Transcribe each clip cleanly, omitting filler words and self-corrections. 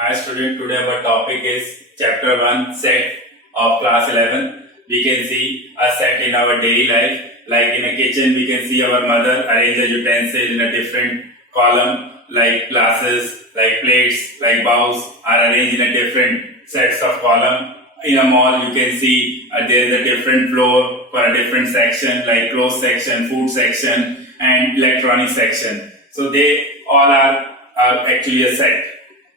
Hi student, today our topic is chapter 1 set of class 11. We can see a set in our daily life. Like in a kitchen we can see our mother arrange the utensils in a different column, like glasses, like plates, like bowls are arranged in a different sets of column. In a mall you can see there is a different floor for a different section, like clothes section, food section and electronic section. So they all are actually a set.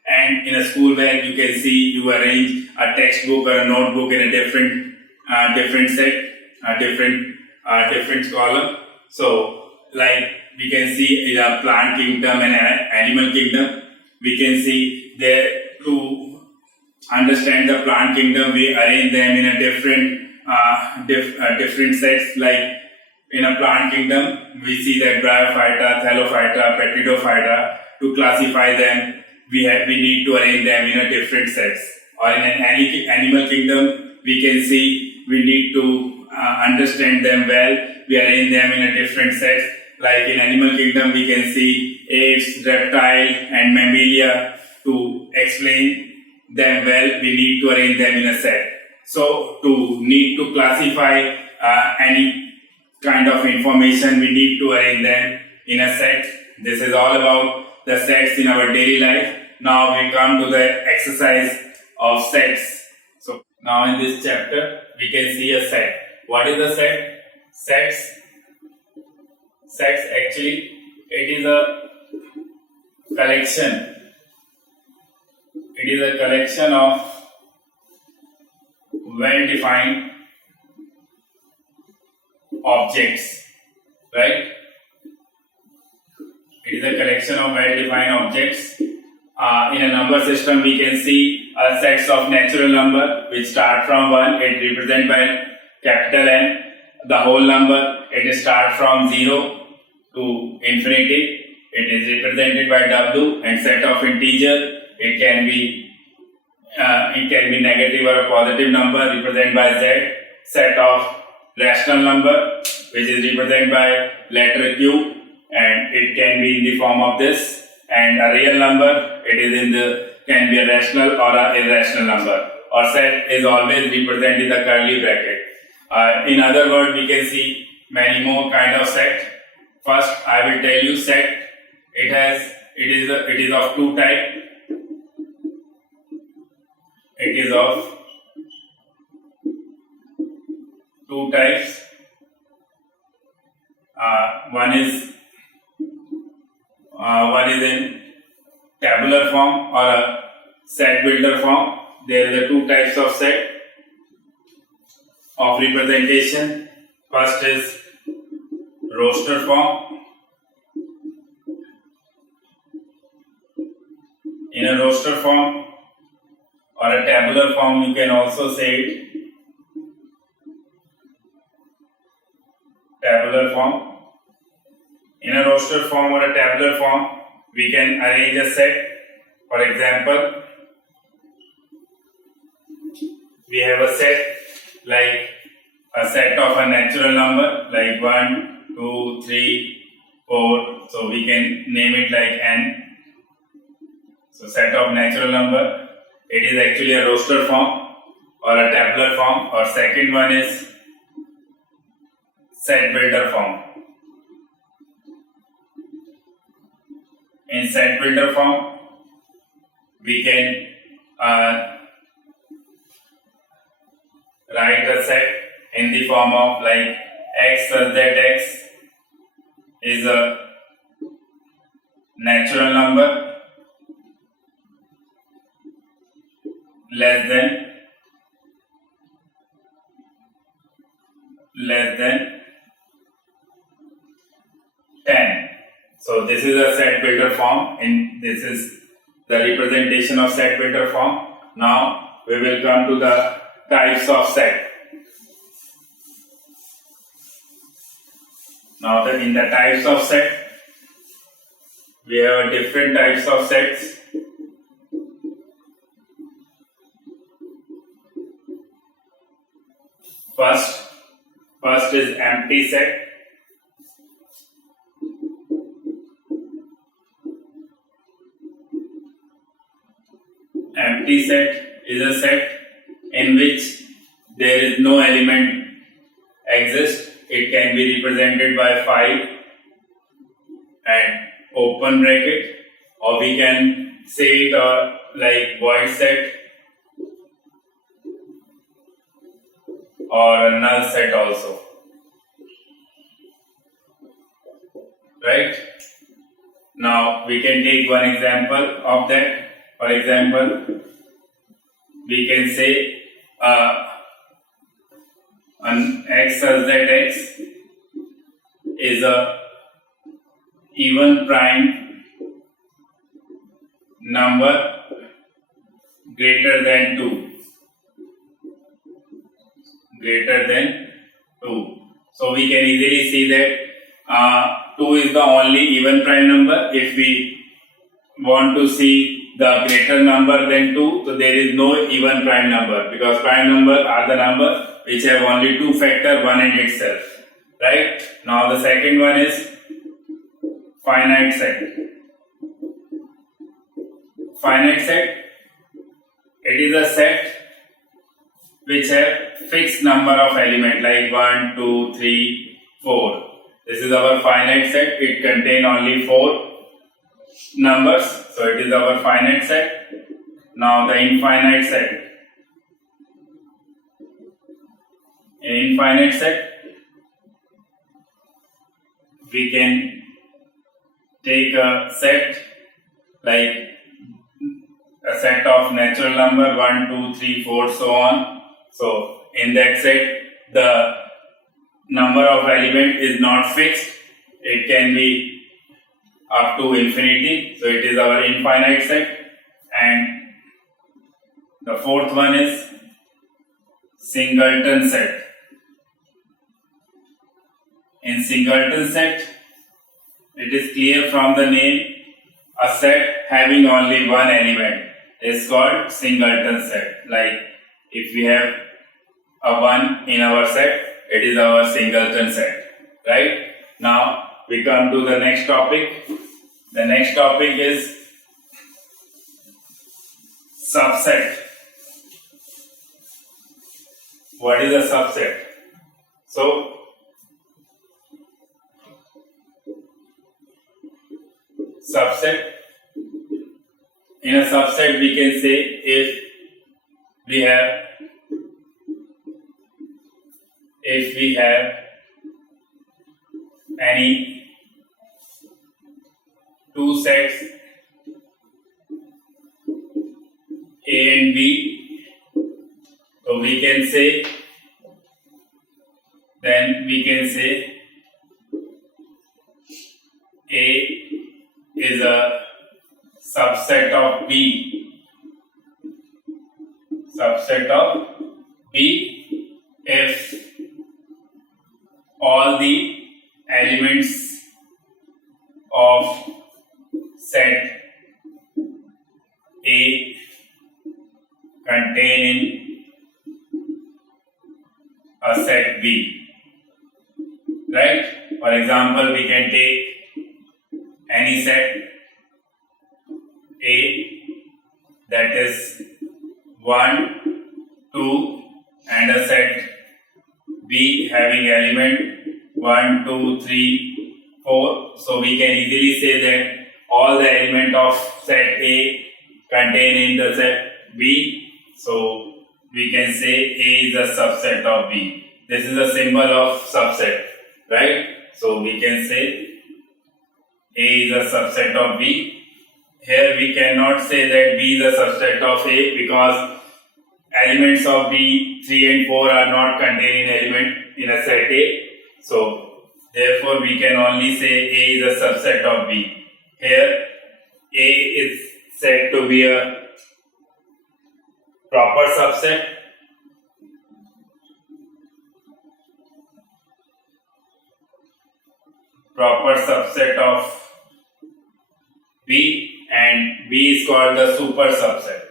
And in a school where you can see you arrange a textbook or a notebook in a different set, different column. So like we can see in a plant kingdom and animal kingdom, we can see there to understand the plant kingdom we arrange them in a different sets. Like in a plant kingdom we see that bryophyta, thallophyta, pteridophyta. To classify them we need to arrange them in a different sets. Or in an animal kingdom we can see we need to understand them well, we arrange them in a different sets. Like in animal kingdom we can see apes, reptile and mammalia. To explain them well we need to arrange them in a set. So to need to classify any kind of information we need to arrange them in a set. This is all about the sets in our daily life. Now we come to the exercise of sets. So now in this chapter we can see a set. What is a set? Sets actually it is a collection. It is a collection of well-defined objects, right? It is a collection of well-defined objects. In a number system, we can see sets of natural number which start from 1. It represented by capital N. The whole number, it starts from 0 to infinity. It is represented by W. And set of integer, it can be negative or a positive number represented by Z. Set of rational number which is represented by letter Q, and it can be in the form of this. And a real number, it is can be a rational or a irrational number. Or set is always represented in the curly bracket. In other words, we can see many more kind of set. First, I will tell you set. It is of two types. It is of two types. One is in tabular form or a set builder form. There are the two types of set of representation. First is roster form. In a roster form or a tabular form, you can also say it tabular form. In a roster form or a tabular form, we can arrange a set. For example, we have a set like a set of a natural number like 1, 2, 3, 4. So we can name it like n. So set of natural number. It is actually a roster form or a tabular form. Or second one is set builder form. In set builder form, we can write a set in the form of like x such that x is a natural number less than 10. So this is a set builder form, and this is the representation of set builder form. Now we will come to the types of set. Now in the types of set, we have different types of sets. First is empty set. Empty set is a set in which there is no element exists. It can be represented by 5 and open bracket, or we can say it like void set or a null set also, right? Now we can take one example of that. For example, we can say an x such that x is a even prime number greater than 2. Greater than 2. So we can easily see that 2 is the only even prime number. If we want to see the greater number than 2, so there is no even prime number, because prime number are the number which have only 2 factor, 1 in itself, right? Now the second one is finite set. Finite set, it is a set which have fixed number of element like 1, 2, 3, 4. This is our finite set. It contain only 4 numbers, so it is our finite set. Now the infinite set. In infinite set, we can take a set like a set of natural number 1, 2, 3, 4, so on. So in that set, the number of element is not fixed. It can be up to infinity. So it is our infinite set. And the fourth one is singleton set. In singleton set, it is clear from the name, a set having only one element is called singleton set. Like if we have a 1 in our set, it is our singleton set, right? Now we come to the next topic. The next topic is subset. What is a subset? So subset, in a subset we can say if we have any two sets A and B, so we can say A is a subset of B. Subset of B if all the elements of set A contain in a set B, right? For example, we can take any set A that is 1, 2 and a set B having element 1, 2, 3, 4. So we can easily say that all the element of set A contain in the set B. So we can say A is a subset of B. This is a symbol of subset, right? So we can say A is a subset of B. Here we cannot say that B is a subset of A because elements of B 3 and 4 are not containing element in a set A. So therefore we can only say A is a subset of B. Here A is said to be a proper subset. Proper subset of B, and B is called the super subset.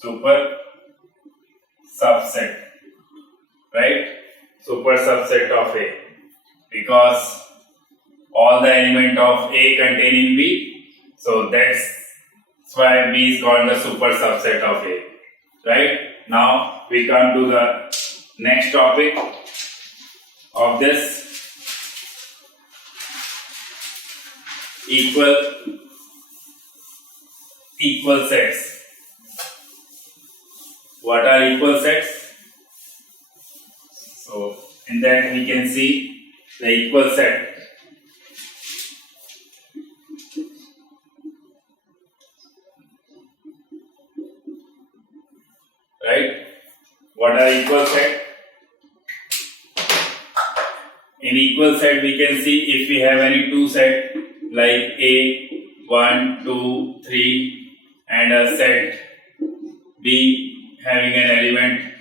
Super subset, right? Super subset of A, because all the element of A contain in B. So that's why B is called the super subset of A. Right? Now we come to the next topic of this, equal sets. What are equal sets? So in that we can see the equal set. Right? What are equal set? In equal set we can see if we have any two set like A 1, 2, 3 and a set B having an element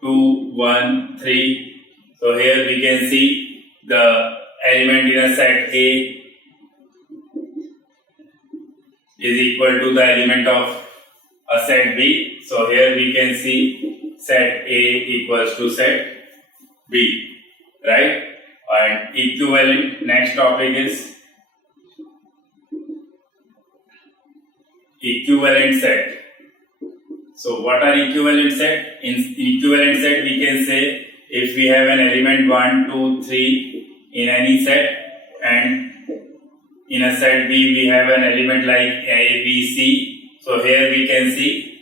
2, 1, 3. So here we can see the element in a set A is equal to the element of a set B. So here we can see set A equals to set B, right? And equivalent, next topic is equivalent set. So what are equivalent set? In equivalent set we can say if we have an element 1, 2, 3 in any set, and in a set B we have an element like A, B, C. So here we can see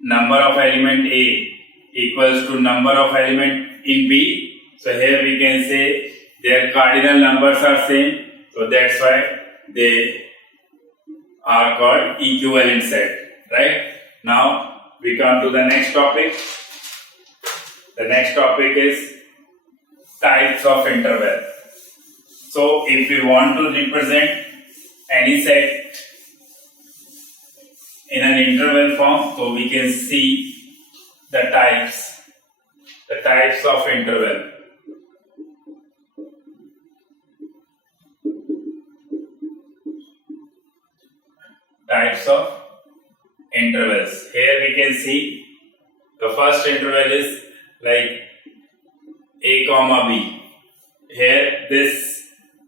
number of element A equals to number of element in B. So here we can say their cardinal numbers are same. So that's why they are called equivalent set, right? Now we come to the next topic. The next topic is types of interval. So if we want to represent any set in an interval form, so we can see the types of interval. Types of intervals. Here we can see the first interval is like A comma B. Here this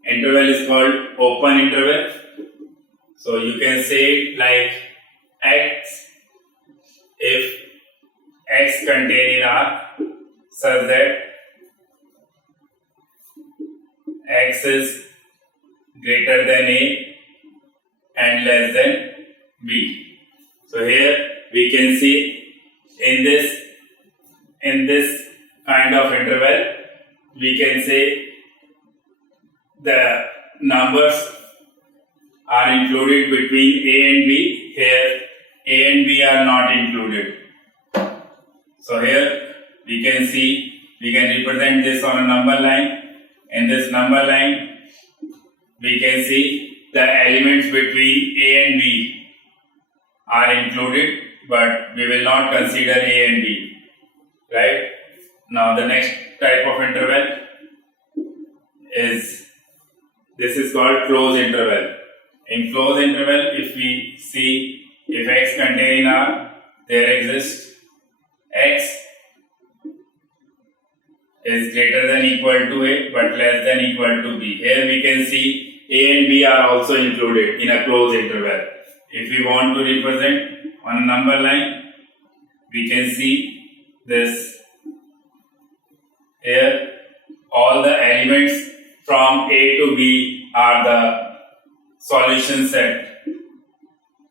interval is called open interval. So you can say it like X if X contained in R such that X is greater than A and less than B. So here we can see in this kind of interval we can say the numbers are included between A and B. Here A and B are not included. So here we can see, we can represent this on a number line. In this number line we can see the elements between A and B are included, but we will not consider A and B, right? Now the next type of interval is, this is called closed interval. In closed interval, if we see if X contained in R, there exists X is greater than equal to A but less than equal to B. Here we can see A and B are also included in a closed interval. If we want to represent on a number line, we can see this. Here all the elements from A to B are the solution set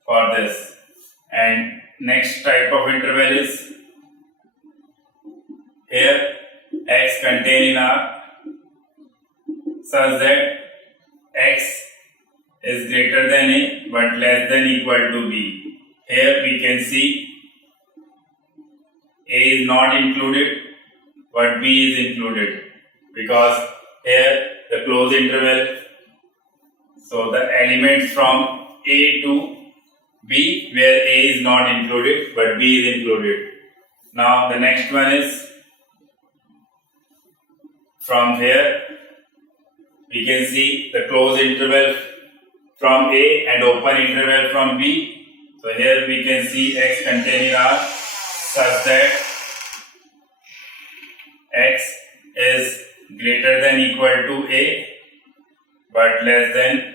for this. And next type of interval is, here X contained in R such that X is greater than A but less than equal to B. Here we can see A is not included but B is included, because here the closed interval, so the elements from A to B where A is not included but B is included. Now the next one is, from here we can see the closed interval from A and open interval from B. So here we can see X contained in R such that X is greater than equal to A but less than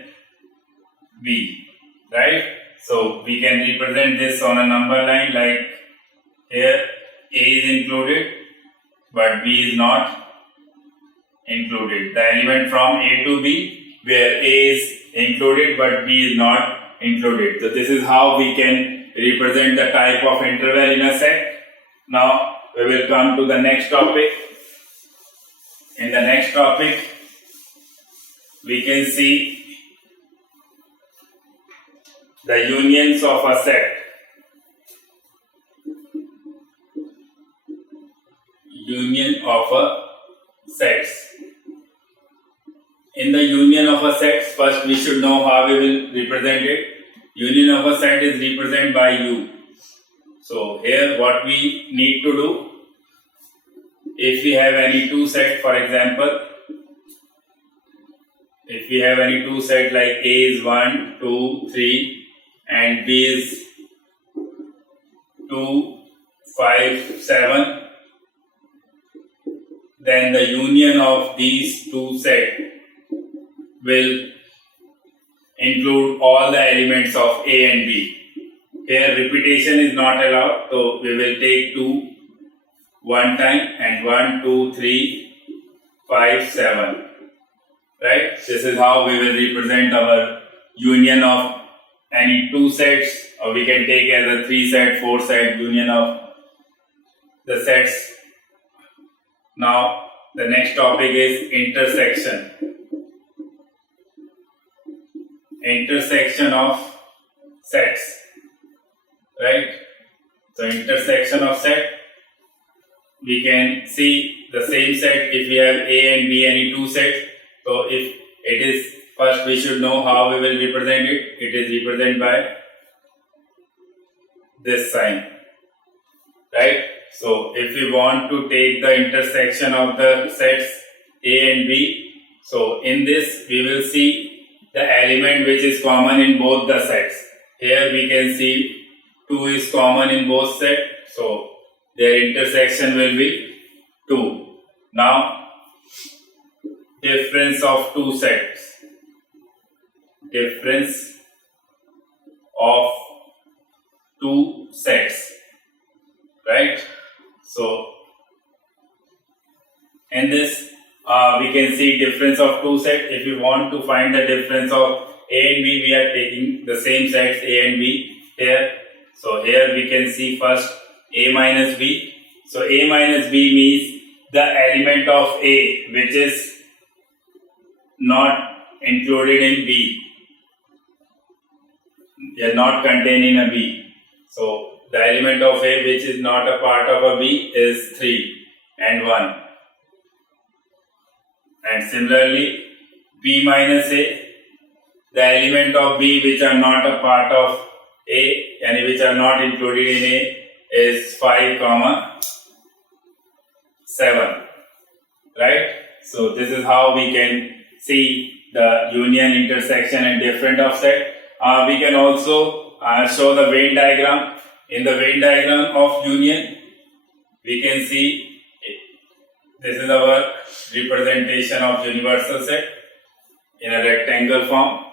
B, right? So we can represent this on a number line like here A is included but B is not included. The element from A to B where A is included but B is not included. So this is how we can represent the type of interval in a set. Now we will come to the next topic. In the next topic we can see the unions of a set. Union of a sets. In the union of a sets, first we should know how we will represent it. Union of a set is represented by U. So here what we need to do, if we have any two set, for example, if we have any two set like A is 1, 2, 3 and B is 2, 5, 7, then the union of these two sets will include all the elements of A and B. Here repetition is not allowed, so we will take 2 one time and 1, 2, 3, 5, 7. Right? This is how we will represent our union of any two sets, or we can take as a 3 set, 4 set union of the sets. Now the next topic is intersection. Intersection of sets. Right? So intersection of set, we can see the same set if we have A and B any two sets. So if it is, first we should know how we will represent it. It is represented by this sign. Right? So if we want to take the intersection of the sets A and B, so in this we will see the element which is common in both the sets. Here we can see 2 is common in both sets, so their intersection will be 2. Now difference of two sets. Difference of two sets. Right? So in this we can see difference of two sets. If we want to find the difference of A and B, we are taking the same sets A and B here. So here we can see first A minus B. So A minus B means the element of A which is not included in B. They are not contained in a B. So the element of A which is not a part of a B is 3 and 1. And similarly B minus A, the element of B which are not a part of A and which are not included in A is 5, 7. Right? So this is how we can see the union, intersection and difference of set. We can also show the Venn diagram. In the Venn diagram of union, we can see this is our representation of universal set in a rectangle form.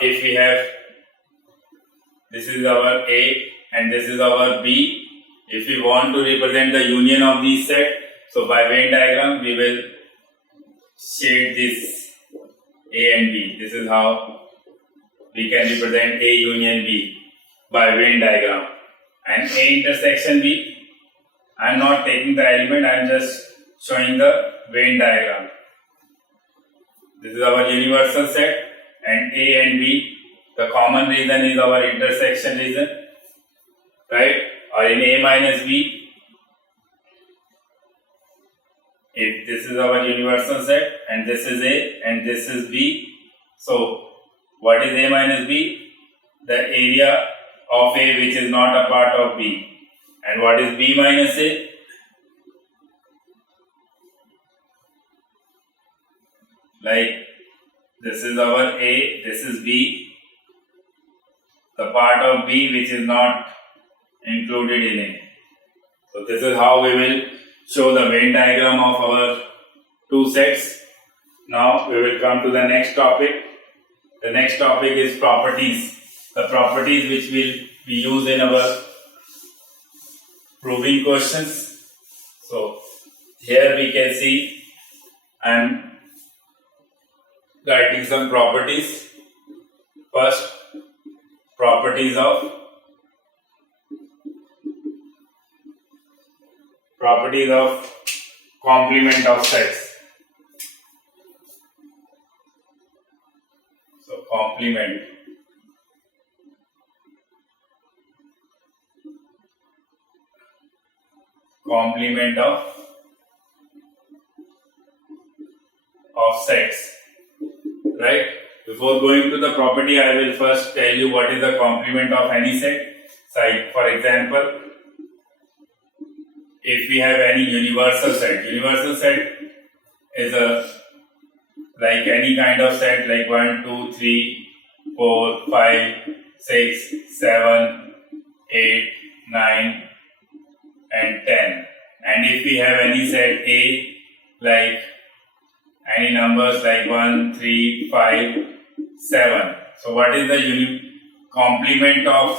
If we have, this is our A and this is our B. If we want to represent the union of these sets, so by Venn diagram we will shade this A and B. This is how we can represent A union B by Venn diagram. And A intersection B, I am not taking the element, I am just showing the Venn diagram. This is our universal set, and A and B, the common region is our intersection region, right? Or in A minus B, if this is our universal set and this is A and this is B, so what is A minus B? The area of A which is not a part of B. And what is B minus A? Like this is our A, this is B, the part of B which is not included in A. So this is how we will show the Venn diagram of our two sets. Now we will come to the next topic. The next topic is properties. The properties which will be used in our proving questions. So here we can see I am writing some properties. First, properties of complement of sets. So complement of sets, right? Before going to the property, I will first tell you what is the complement of any set. So, for example, if we have any universal set is like any kind of set like 1, 2, 3, 4, 5, 6, 7, 8, 9 and 10. And if we have any set A like any numbers like 1, 3, 5, 7. So what is the complement of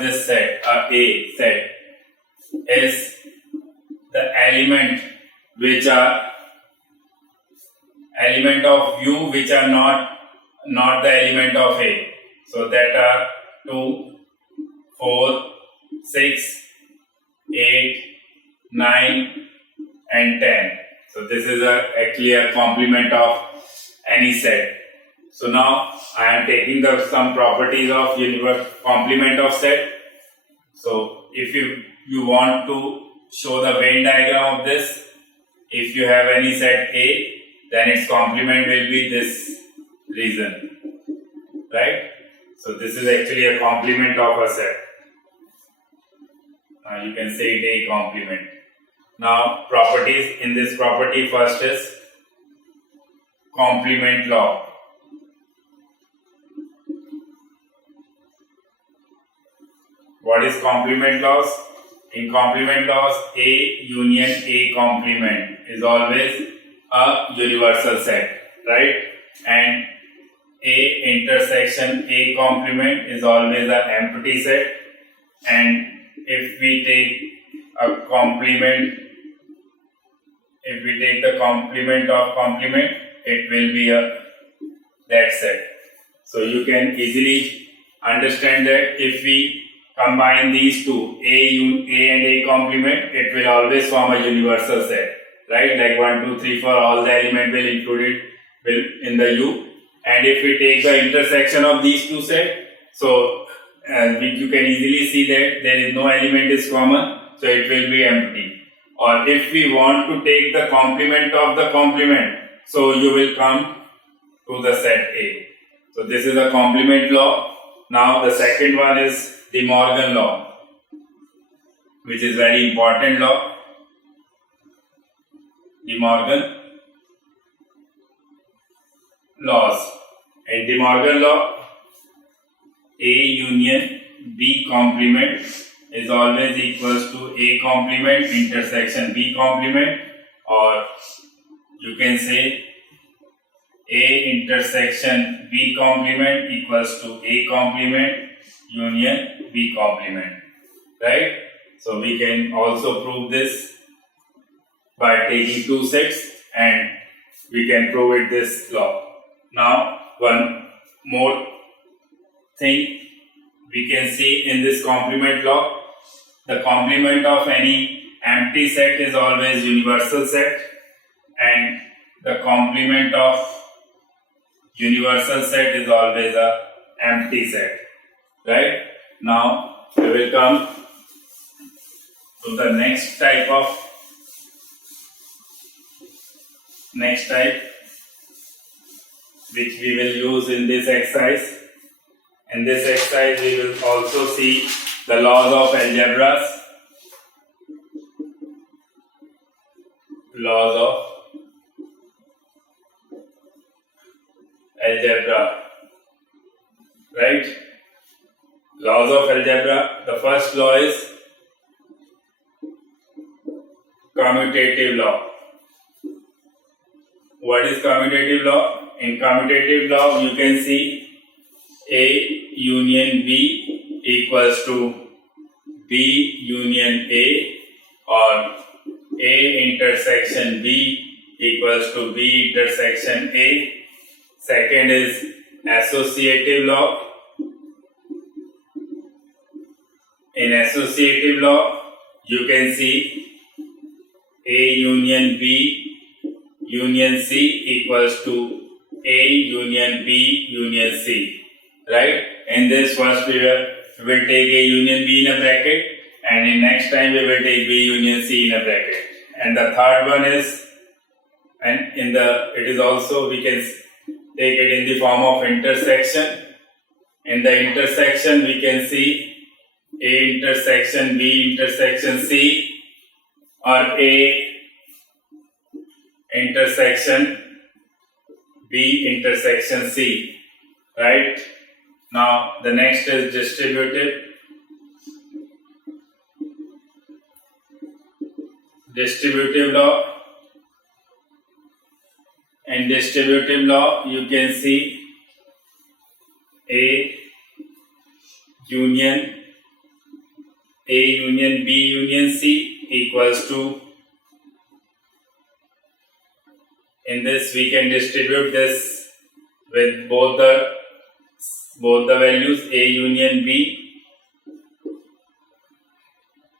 this set, A set, is the element of U which are not the element of A. So that are 2, 4, 6, 8, 9 and 10. So this is actually a complement of any set. So now I am taking some properties of complement of set. So if you want to show the Venn diagram of this, if you have any set A, then its complement will be this region, right? So this is actually a complement of a set. You can say it A complement. Now properties, in this property first is complement law. What is complement laws? In complement laws, A union A complement is always a universal set, right? And A intersection A complement is always an empty set. And if we take a complement, if we take the complement of complement, it will be that set. So you can easily understand that if we combine these two, A and A complement, it will always form a universal set, right? Like 1, 2, 3, 4, all the element will included in the U. And if we take the intersection of these two sets, so you can easily see that there is no element is common, so it will be empty. Or if we want to take the complement of the complement, so you will come to the set A. So this is a complement law. Now the second one is De Morgan law, which is very important law. De Morgan laws. In De Morgan law, A union B complement is always equals to A complement intersection B complement, or you can say A intersection B complement equals to A complement union B complement, right? So we can also prove this by taking two sets, and we can prove it this law. Now one more thing we can see in this complement law, the complement of any empty set is always universal set, and the complement of universal set is always a empty set, right? Now we will come to the next type which we will use in this exercise. In this exercise we will also see the laws of algebras. Laws of algebra, right? Laws of algebra. The first law is commutative law. What is commutative law? in commutative law, you can see A union B equals to B union A, or A intersection B equals to B intersection A. Second is associative law. In associative law, you can see A union B union C equals to A union B union C, right? In this first we will take A union B in a bracket, and in next time we will take B union C in a bracket. And the third one is, and it is also, we can take it in the form of intersection. In the intersection we can see A intersection B intersection C, or A intersection B intersection C, right? Now the next is distributive. Distributive law. In distributive law, you can see A union B union C equals to, in this we can distribute this with both the values A union B.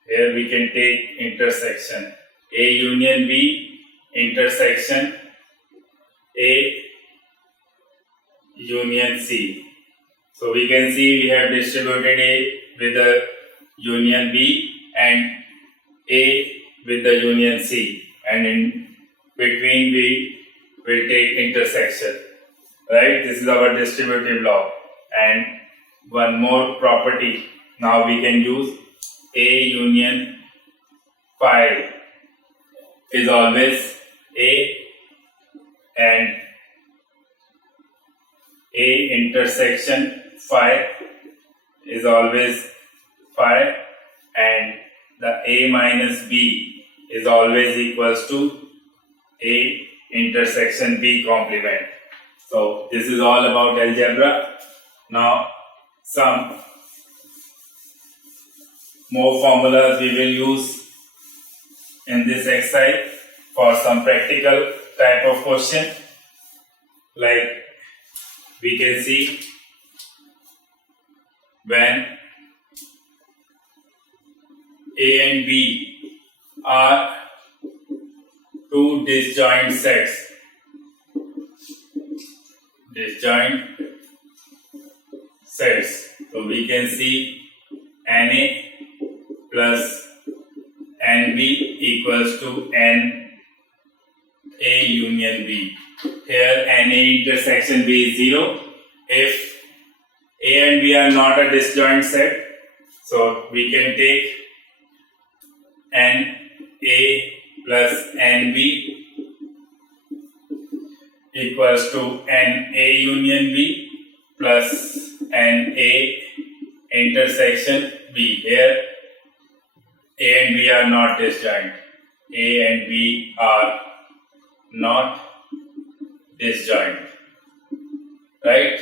Here we can take intersection A union B intersection A union C. So we can see we have distributed A with the union B and A with the union C, and in between we will take intersection, right? This is our distributive law. And one more property now we can use, A union phi is always A, and A intersection phi is always phi, and the A minus B is always equals to A intersection B complement. So this is all about algebra. Now some more formulas we will use in this exercise for some practical type of question. Like we can see, when A and B are two disjoint sets, so we can see NA plus NB equals to NA union B. Here NA intersection B is 0. If A and B are not a disjoint set, so we can take NA plus NB equals to NA union B plus NA intersection B. Here A and B are not disjoint. A and B are not disjoint, right?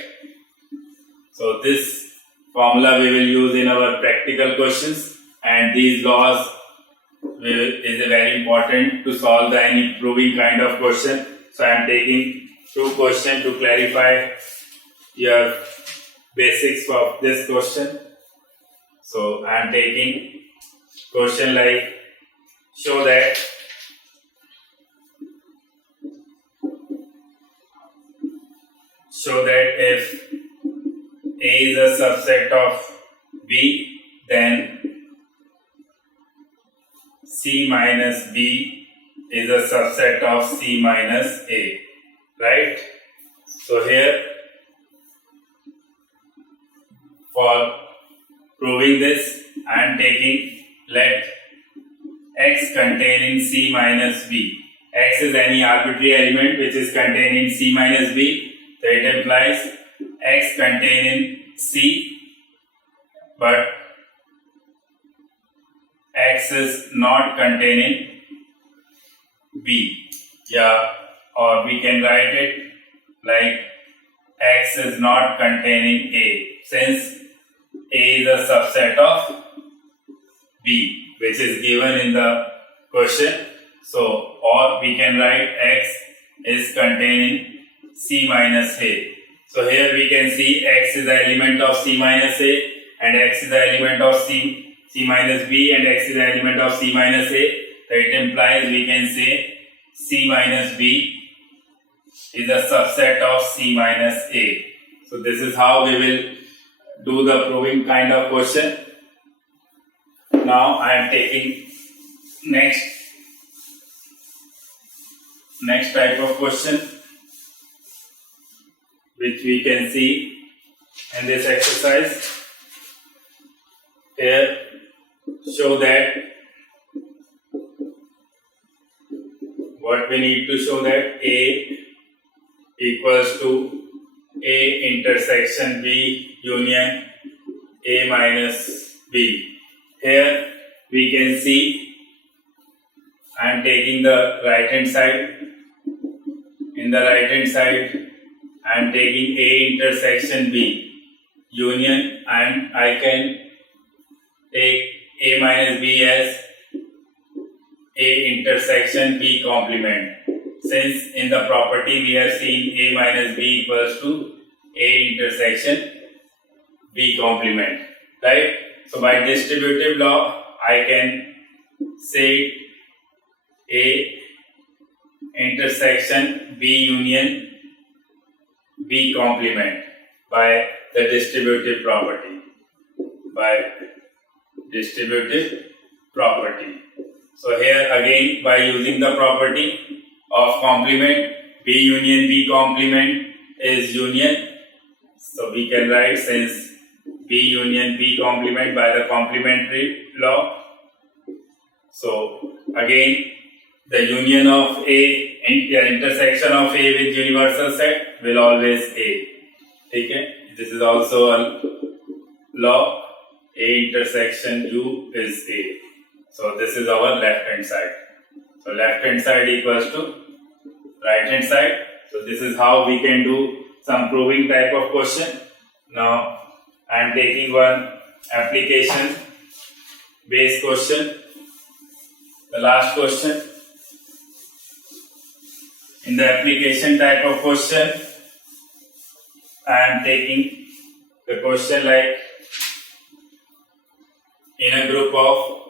So this formula we will use in our practical questions, and these laws is very important to solve any proving kind of question. So I am taking two questions to clarify your basics of this question. So I am taking question like, show that if A is a subset of B, then C minus B is a subset of C minus A, right? So here, for proving this, I am taking, let X contain in C minus B. X is any arbitrary element which is contained in C minus B. So it implies X contain in C, but X is not contained in B. Yeah, or we can write it like X is not containing A, since A is a subset of B, which is given in the question. So, or we can write X is containing C minus A. So here we can see X is the element of C minus A, and X is the element of C minus B, and X is the element of C minus A. So it implies we can say C minus B is a subset of C minus A. So this is how we will do the proving kind of question. Now I am taking next type of question, which we can see in this exercise. Here, show that what we need to show that A equals to A intersection B union A minus B. Here we can see I am taking the right hand side. In the right hand side, I am taking A intersection B union, and I can take A minus B as A intersection B complement. Since in the property we have seen A minus B equals to A intersection B complement, right? So by distributive law, I can say A intersection B union B complement by the distributive property. So here again, by using the property of complement, B union B complement is union. So we can write, since B union B complement by the complementary law. So again, the union of A, the intersection of A with universal set will always A. Okay? This is also a law. A intersection U is A. So this is our left hand side. So left hand side equals to right hand side. So this is how we can do some proving type of question. Now I am taking one application based question. The last question. In the application type of question, I am taking the question like, in a group of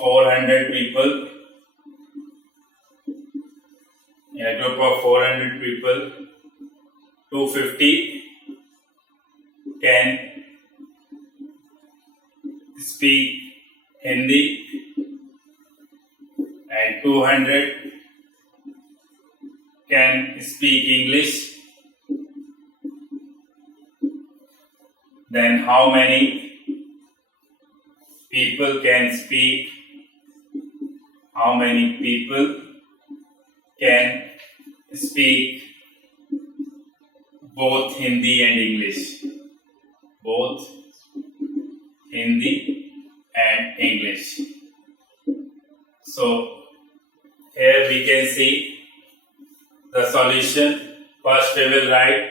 400 people, 250 can speak Hindi and 200 can speak English. Then how many people can speak both Hindi and English? Both Hindi and English. So here we can see the solution. First we will write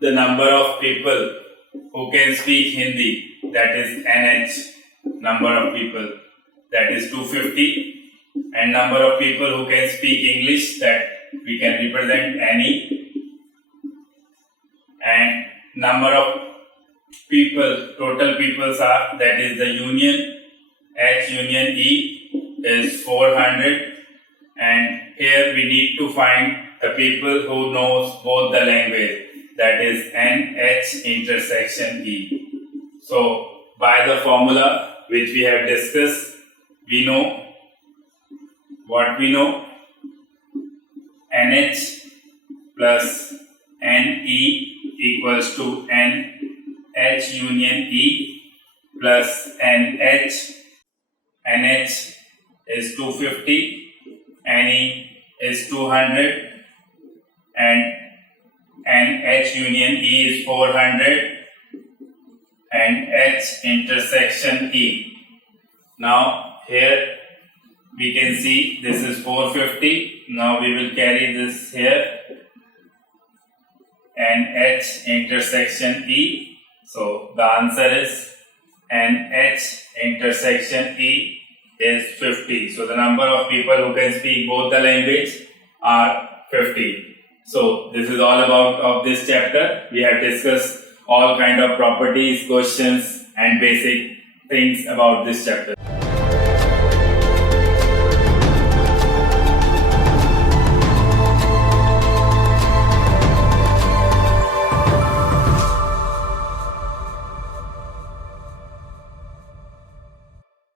the number of people who can speak Hindi, that is NH, number of people, that is 250, and number of people who can speak English, that we can represent NE, and number of people, total peoples are, that is the union, H union E is 400, and here we need to find the people who knows both the language, that is NH intersection E. So by the formula which we have discussed, we know what we know, NH plus NE equals to NH union E plus NH. NH is 250, NE is 200, and NH union E is 400, and H intersection E. Now here we can see this is 450. Now we will carry this here and H intersection E. So the answer is and H intersection E is 50. So the number of people who can speak both the language are 50. So this is all about of this chapter. We have discussed all kind of properties, questions and basic things about this chapter.